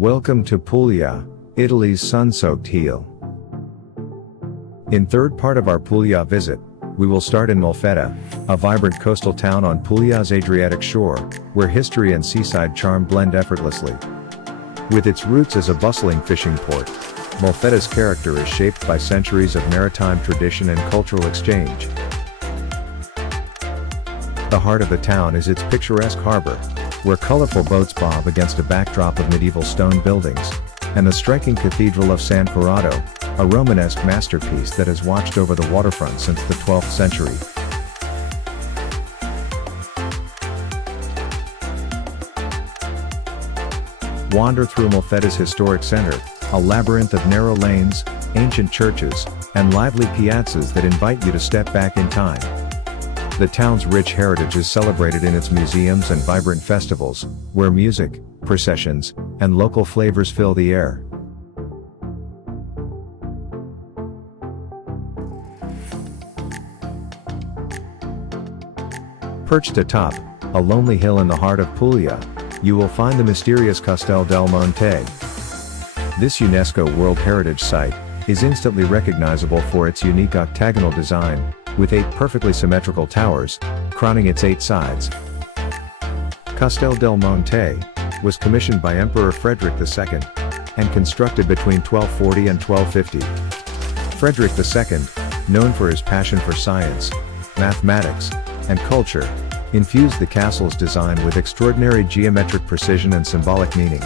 Welcome to Puglia, Italy's sun-soaked heel. In third part of our Puglia visit, we will start in Molfetta, a vibrant coastal town on Puglia's Adriatic shore, where history and seaside charm blend effortlessly. With its roots as a bustling fishing port, Molfetta's character is shaped by centuries of maritime tradition and cultural exchange. The heart of the town is its picturesque harbor, where colorful boats bob against a backdrop of medieval stone buildings, and the striking Cathedral of San Corrado, a Romanesque masterpiece that has watched over the waterfront since the 12th century. Wander through Molfetta's historic center, a labyrinth of narrow lanes, ancient churches, and lively piazzas that invite you to step back in time. The town's rich heritage is celebrated in its museums and vibrant festivals, where music, processions, and local flavors fill the air. Perched atop a lonely hill in the heart of Puglia, you will find the mysterious Castel del Monte. This UNESCO World Heritage Site is instantly recognizable for its unique octagonal design, with 8 perfectly symmetrical towers crowning its 8 sides. Castel del Monte was commissioned by Emperor Frederick II and constructed between 1240 and 1250. Frederick II, known for his passion for science, mathematics, and culture, infused the castle's design with extraordinary geometric precision and symbolic meaning.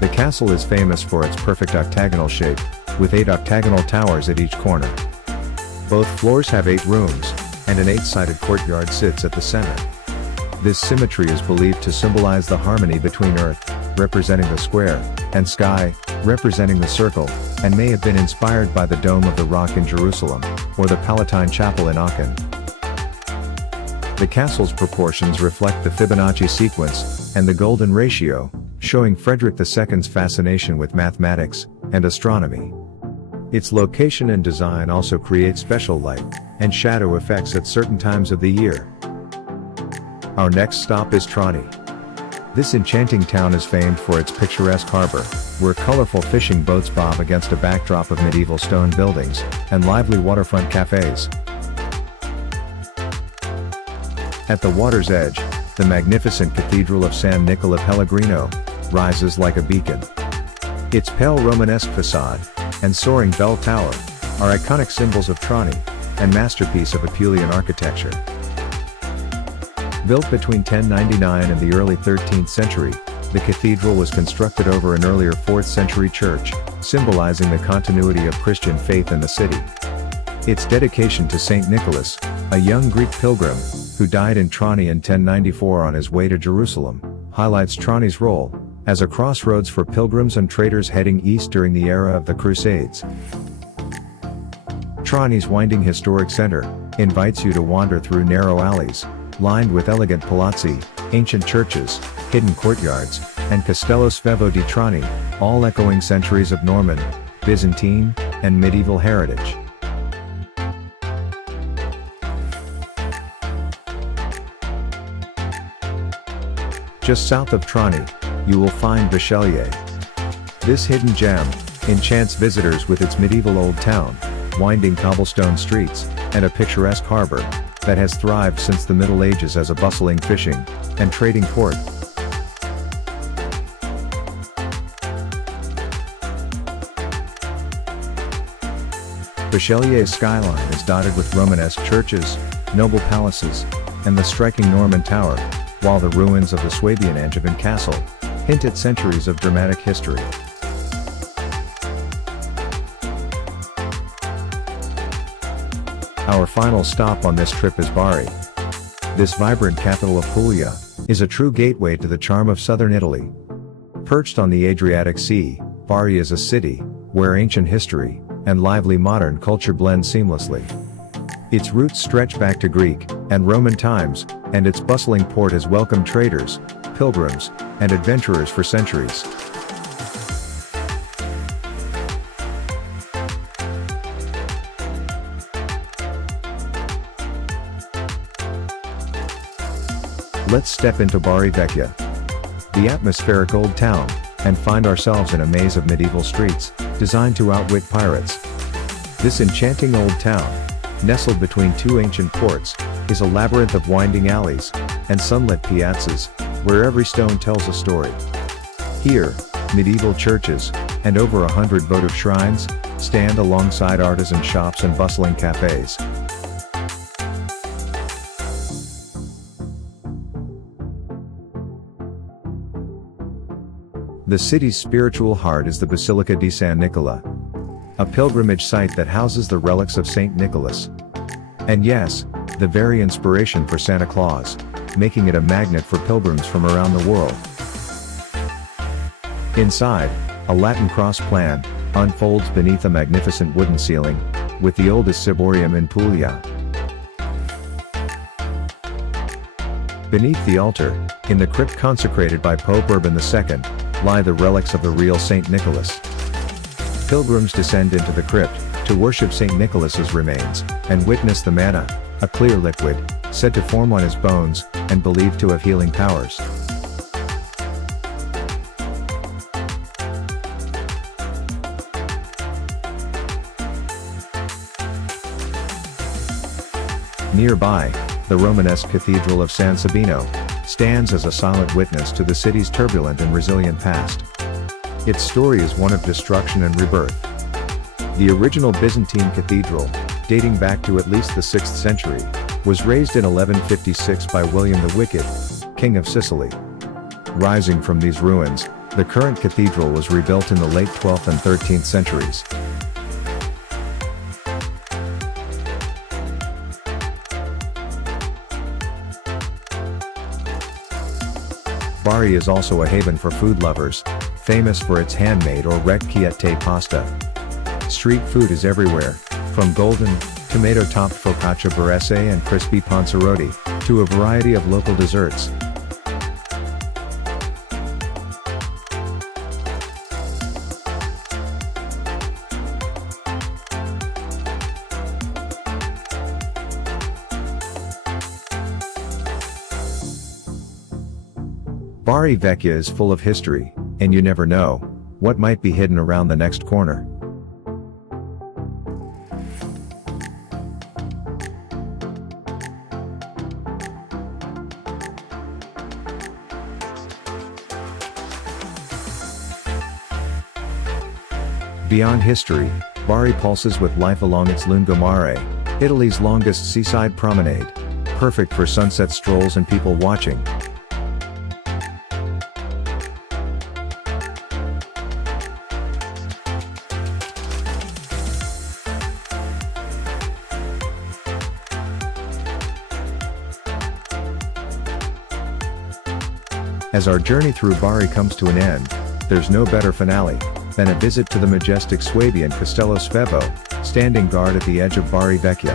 The castle is famous for its perfect octagonal shape, with 8 octagonal towers at each corner. Both floors have 8 rooms, and an 8-sided courtyard sits at the center. This symmetry is believed to symbolize the harmony between earth, representing the square, and sky, representing the circle, and may have been inspired by the Dome of the Rock in Jerusalem, or the Palatine Chapel in Aachen. The castle's proportions reflect the Fibonacci sequence and the golden ratio, showing Frederick II's fascination with mathematics and astronomy. Its location and design also create special light and shadow effects at certain times of the year. Our next stop is Trani. This enchanting town is famed for its picturesque harbor, where colorful fishing boats bob against a backdrop of medieval stone buildings and lively waterfront cafes. At the water's edge, the magnificent Cathedral of San Nicola Pellegrino rises like a beacon. Its pale Romanesque facade and soaring bell tower are iconic symbols of Trani and masterpiece of Apulian architecture. Built between 1099 and the early 13th century, the cathedral was constructed over an earlier 4th century church, symbolizing the continuity of Christian faith in the city. Its dedication to Saint Nicholas, a young Greek pilgrim, who died in Trani in 1094 on his way to Jerusalem, highlights Trani's role as a crossroads for pilgrims and traders heading east during the era of the Crusades. Trani's winding historic center invites you to wander through narrow alleys, lined with elegant palazzi, ancient churches, hidden courtyards, and Castello Svevo di Trani, all echoing centuries of Norman, Byzantine, and medieval heritage. Just south of Trani, you will find Bisceglie. This hidden gem enchants visitors with its medieval old town, winding cobblestone streets, and a picturesque harbor that has thrived since the Middle Ages as a bustling fishing and trading port. Bisceglie's skyline is dotted with Romanesque churches, noble palaces, and the striking Norman tower, while the ruins of the Swabian Angevin castle hint at centuries of dramatic history. Our final stop on this trip is Bari. This vibrant capital of Puglia is a true gateway to the charm of southern Italy. Perched on the Adriatic Sea, Bari is a city where ancient history and lively modern culture blend seamlessly. Its roots stretch back to Greek and Roman times, and its bustling port has welcomed traders, pilgrims, and adventurers for centuries. Let's step into Bari Vecchia. the atmospheric old town, and find ourselves in a maze of medieval streets, designed to outwit pirates. This enchanting old town, nestled between two ancient ports, is a labyrinth of winding alleys, and sunlit piazzas, where every stone tells a story. Here, medieval churches, and over 100 votive shrines, stand alongside artisan shops and bustling cafes. The city's spiritual heart is the Basilica di San Nicola, a pilgrimage site that houses the relics of Saint Nicholas. And yes, the very inspiration for Santa Claus, making it a magnet for pilgrims from around the world. Inside, a Latin cross plan unfolds beneath a magnificent wooden ceiling, with the oldest ciborium in Puglia. Beneath the altar, in the crypt consecrated by Pope Urban II, lie the relics of the real Saint Nicholas. Pilgrims descend into the crypt to worship Saint Nicholas's remains, and witness the manna, a clear liquid, said to form on his bones, and believed to have healing powers. Nearby, the Romanesque Cathedral of San Sabino stands as a silent witness to the city's turbulent and resilient past. Its story is one of destruction and rebirth. The original Byzantine cathedral, dating back to at least the 6th century, was raised in 1156 by William the Wicked, King of Sicily. Rising from these ruins, the current cathedral was rebuilt in the late 12th and 13th centuries. Bari is also a haven for food lovers, famous for its handmade or orecchiette pasta. Street food is everywhere, from golden, tomato-topped focaccia barese and crispy panzerotti, to a variety of local desserts. Bari Vecchia is full of history, and you never know what might be hidden around the next corner. Beyond history, Bari pulses with life along its lungomare, Italy's longest seaside promenade, perfect for sunset strolls and people watching. As our journey through Bari comes to an end, there's no better finale than a visit to the majestic Swabian Castello Svevo, standing guard at the edge of Bari Vecchia.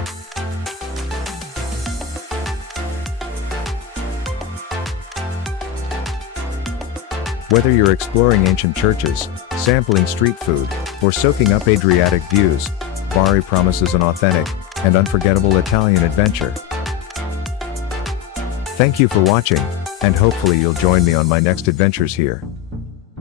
Whether you're exploring ancient churches, sampling street food, or soaking up Adriatic views, Bari promises an authentic and unforgettable Italian adventure. Thank you for watching, and hopefully you'll join me on my next adventures here.